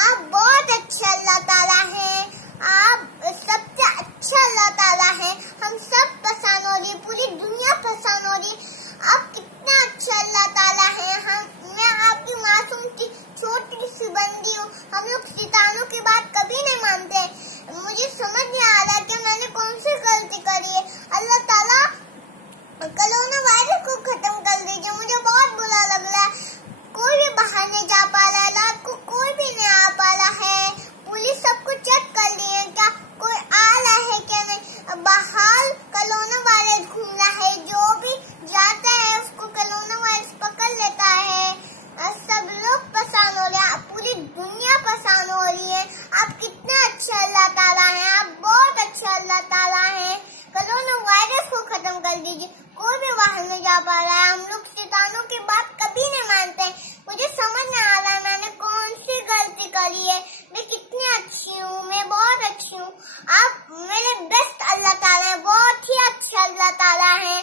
आप बहुत अच्छे अल्लाह ताला हैं, आप सबसे अच्छा अल्लाह ताला है। हम सब परेशान हो रही, पूरी दुनिया परेशान हो रही। आप कितना अच्छा अल्लाह ताला है। मैं आपकी मासूम की छोटी सी बंदी हूँ। हम लोग शैतानों की बात कभी नहीं मानते। मुझे समझ नहीं आ रहा कि मैंने कौन सी गलती करी है। अल्लाह ताला कोरोना वायरस को खत्म कर दीजिए। मुझे बहुत बुरा लग रहा है। कोई भी बाहर नहीं जा पा रहा है, रात को कोई भी नहीं आ पा रहा है। पुलिस सबको चेक कर रही है, क्या कोई आ रहा है क्या नहीं। बाहर कोरोना वायरस घूम रहा है, जो भी जाता है उसको कोरोना वायरस पकड़ लेता है। सब लोग परेशान हो रहे हैं, पूरी दुनिया परेशान हो रही है। आप कितने अच्छे अल्लाह ताला हैं, आप बहुत अच्छे अल्लाह ताला हैं। कोरोना वायरस को खत्म कर दीजिए। कोई भी बाहर नहीं जा पा रहा है। हम लोग शैतानों की बात कभी नहीं मानते। मुझे समझ नहीं आ रहा है मैंने कौन सी गलती करी है। मैं कितनी अच्छी हूँ, मैं बहुत अच्छी हूँ। आप मेरे बेस्ट अल्लाह ताला हैं, बहुत ही अच्छे अल्लाह ताला हैं।